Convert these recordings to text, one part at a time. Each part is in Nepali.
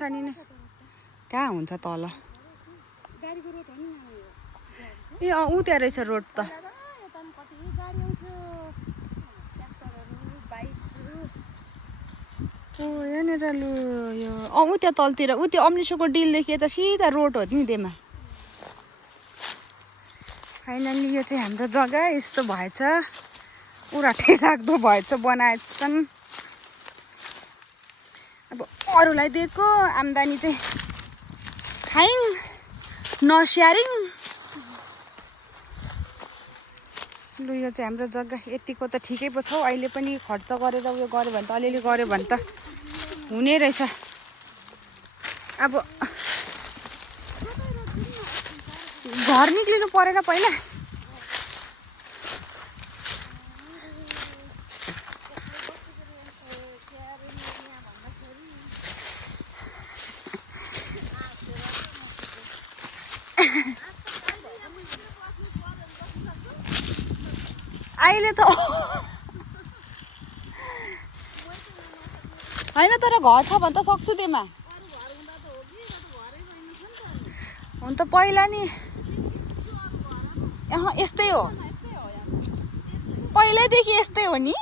सानी नै कहाँ हुन्छ तल ए ऊ त्यहाँ रहेछ रोड त यहाँनिर लु यो ऊ त्यहाँ तलतिर ऊ त्यो अम्लिसोको डिलदेखि यता सिधा रोड हो नि त्यहाँ फाइनल्ली यो चाहिँ हाम्रो जग्गा यस्तो भएछ उराठै लाग्दो भएछ बनाएछन् अब अरूलाई दिएको आम्दानी चाहिँ खाइङ नस्याहारिङ लु यो चाहिँ हाम्रो जग्गा यतिको त ठिकै पो छ हौ अहिले पनि खर्च गरेर उयो गऱ्यो भने त अलिअलि गऱ्यो भने त हुने रहेछ अब घर निक्लिनु परेन पहिला अहिले त होइन तर घर छ भने त सक्छु त्यसमा हुन त पहिला नि यस्तै हो पहिल्यैदेखि यस्तै हो नि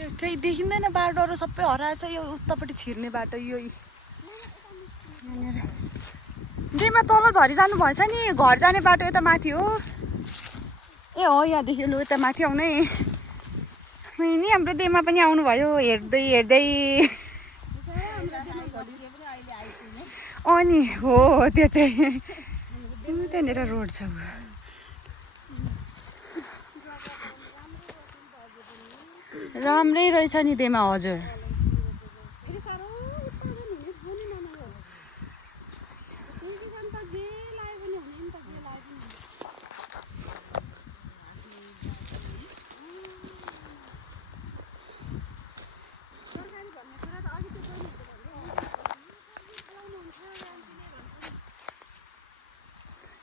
यो केही देखिँदैन बाटोहरू सबै हराएछ यो उतापट्टि छिर्ने बाटो यो यहाँनिर जेमा तल झरी जानु भएछ नि घर जाने बाटो यता माथि हो ए हो यहाँदेखि लु यता माथि आउनै नि हाम्रो देमा पनि आउनुभयो हेर्दै हेर्दै अनि हो त्यो चाहिँ त्यहाँनिर रोड छ राम्रै रहेछ नि देमा हजुर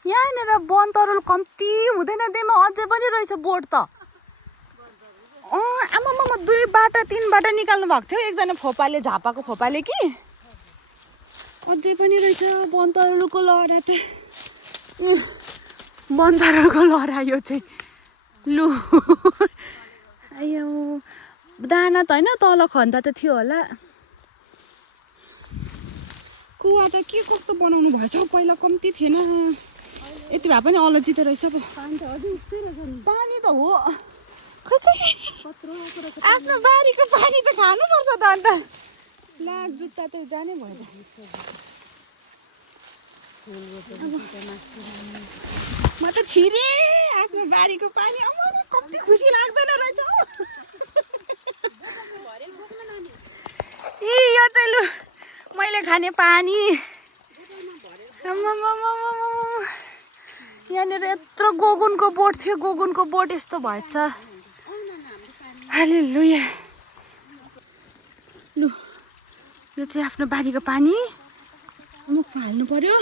यहाँनिर वन तरुल कम्ती हुँदैन देमा अझै पनि रहेछ बोर्ड त आमामा 2 बाट 3 बाट निकाल्नु भएको थियो एकजना फोपाले झापाको फोपाले कि अझै पनि रहेछ वन तरुलको लहरा त वन तरुलको लहरा यो चाहिँ लु आयो दाना त होइन तल खन्दा त थियो होला कुवा त के कस्तो बनाउनु भएछ पहिला कम्ती थिएन यति भए पनि अलजी त रहेछ पो पानी त हो आफ्नो बारीको पानी त खानुपर्छ त अन्त लाग जुत्ता त जाने भयो म त छिरे आफ्नो बारीको पानी कति खुसी लाग्दैन रहेछ ए यो चाहिँ लु मैले खाने पानी यहाँनिर यत्रो गोगुनको बोट थियो गोगुनको बोट यस्तो भएछ हालेलुया लु यो चाहिँ आफ्नो बारीको पानी मुखमा हाल्नु पर्यो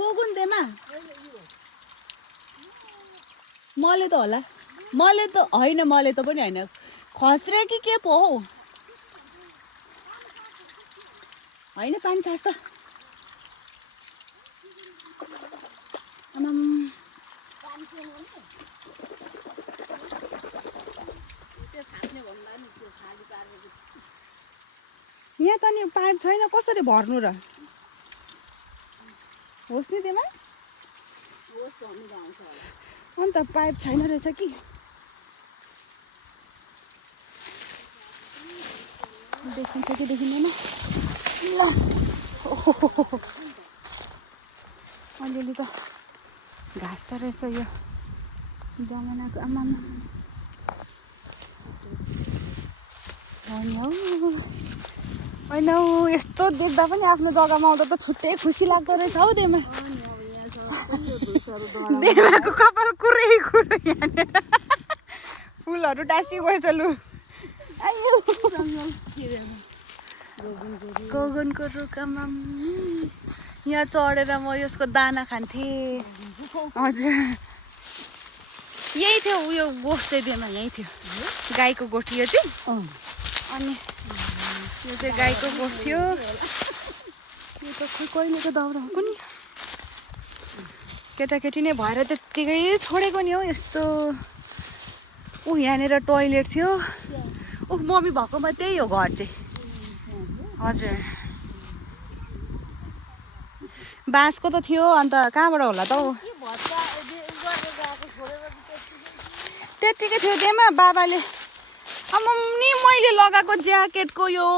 गोगुन देमा मले त होला मले त होइन मले त पनि होइन खस्रे कि के पो हौ होइन पानी सास त यहाँ त नि पाइप छैन कसरी भर्नु र होस् नि त्यसमा अन्त पाइप छैन रहेछ कि देखिन्छ कि देखिँदैन ल अलिअलि त घाँस त रहेछ यो जमानाको आमामा होइन हौ यस्तो देख्दा पनि आफ्नो जग्गामा आउँदा त छुट्टै खुसी लाग्दो रहेछ हौ देमा देमाको कपाल कुरै कुरो यहाँनिर फुलहरू टाँसी गएछ लु गोगुनको रुखमा यहाँ चढेर म यसको दाना खान्थेँ हजुर यही थियो उयो गोठ चाहिँ दिएमा यही थियो गाईको गोठ यो चाहिँ अनि यो चाहिँ गाईको गोठ थियो यो त खोइ कहिलेको दाउरा हो नि केटाकेटी नै भएर त्यत्तिकै छोडेको नि हौ यस्तो यहाँनिर टोइलेट थियो मम्मी भएकोमा त्यही हो घर चाहिँ हजुर बाँसको त थियो अन्त कहाँबाट होला त हौ त्यत्तिकै थियो त्यहीमा बाबाले नि मैले लगाएको ज्याकेटको यो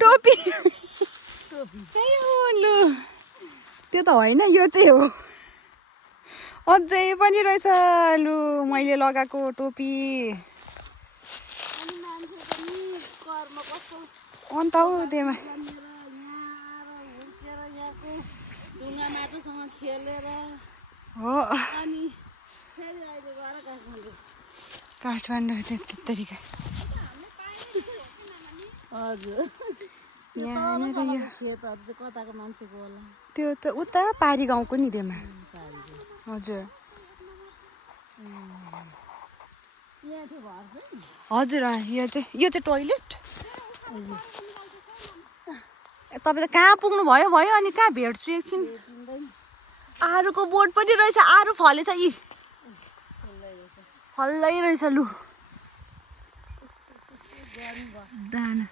टोपी लु त्यो त होइन यो चाहिँ हो अझै पनि रहेछ लु मैले लगाएको टोपी अन्त हौ त्यहीमा हो काठमाडौँ त्यति तरिका हजुर कताको मान्छेको होला त्यो त उता पारी गाउँको नि त्यहीमा हजुर हजुर यो चाहिँ टोइलेट तपाईँ त कहाँ पुग्नु भयो अनि कहाँ भेट्छु एकछिन आरुको बोट पनि रहेछ आरु फलेछ यी फल्दै रहेछ लु दाना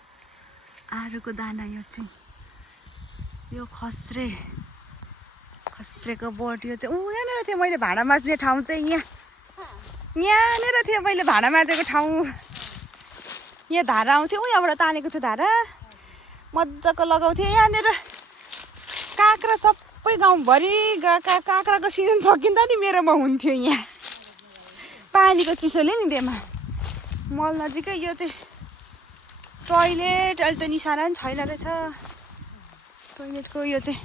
आरुको दाना यो चाहिँ यो खस्रेको बोट यो चाहिँ यहाँनिर थियो मैले भाँडा माझ्ने ठाउँ चाहिँ यहाँनिर थियो मैले भाँडा माझेको ठाउँ यहाँ धारा आउँथ्यो यहाँबाट तानेको थियो धारा मजाको लगाउँथेँ यहाँनिर काँक्रा सबै गाउँभरि काँक्राको सिजन सकिँदा नि मेरोमा हुन्थ्यो यहाँ पानीको चिसोले नि त्यहीमा मल नजिकै यो चाहिँ टोइलेट अहिले त निसाना पनि छैन रहेछ टोइलेटको यो चाहिँ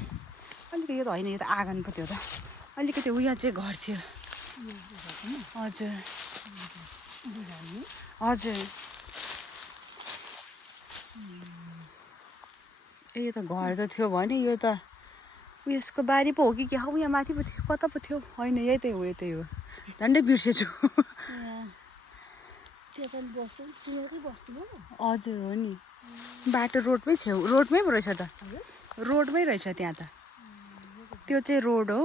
अलिकति यो त होइन यो त आँगन पो थियो त अलिकति उयो चाहिँ घर थियो हजुर हजुर यो त घर त थियो भने यो त उयसको बारी पो हो कि क्या हौ यहाँ माथि पो थियो कता पो थियो होइन यही हो झन्डै बिर्सेछु हजुर हो नि बाटो रोडमै रहेछ त रोडमै रहेछ त्यहाँ त त्यो चाहिँ रोड हो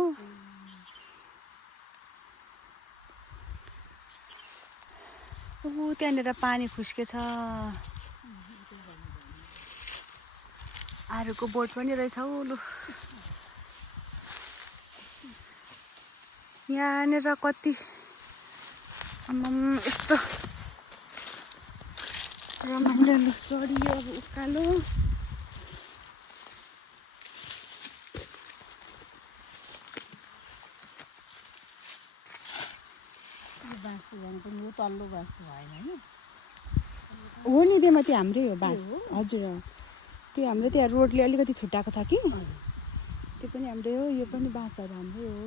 त्यहाँनिर पानी खुस्केछ आरुको बोट पनि रहेछ हौ लु यहाँनिर कति यस्तो रमाइलो लु चढियो अब उकालो हो नि त्यहाँ माथि हाम्रै हो बाँस हजुर त्यो हाम्रो त्यहाँ रोडले अलिकति छुट्याएको छ कि त्यो पनि हाम्रै हो यो पनि बाँसहरू हाम्रै हो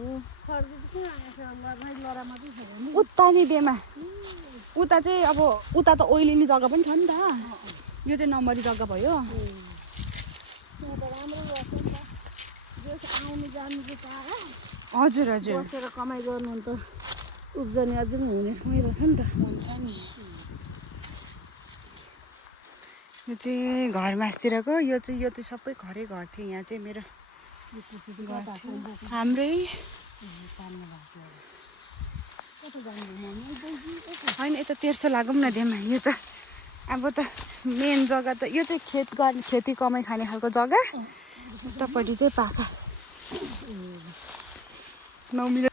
उता नि त्यहीमा उता चाहिँ अब उता त ओइलिने जग्गा पनि छ नि त यो चाहिँ नम्बरी जग्गा भयो हजुर हजुर बसेर कमाइ गर्नु त उब्जनी अझै हुने रहेछ नि त हुन्छ नि यो चाहिँ घर मासतिरको यो चाहिँ सबै घर थियो यहाँ चाहिँ मेरो हाम्रै होइन यता तेर्सो लागौँ न त्यहाँ यो त अब त मेन जग्गा त यो चाहिँ खेती कमाइ खाने खालको जग्गा उतापट्टि चाहिँ पाखा 9 मिनट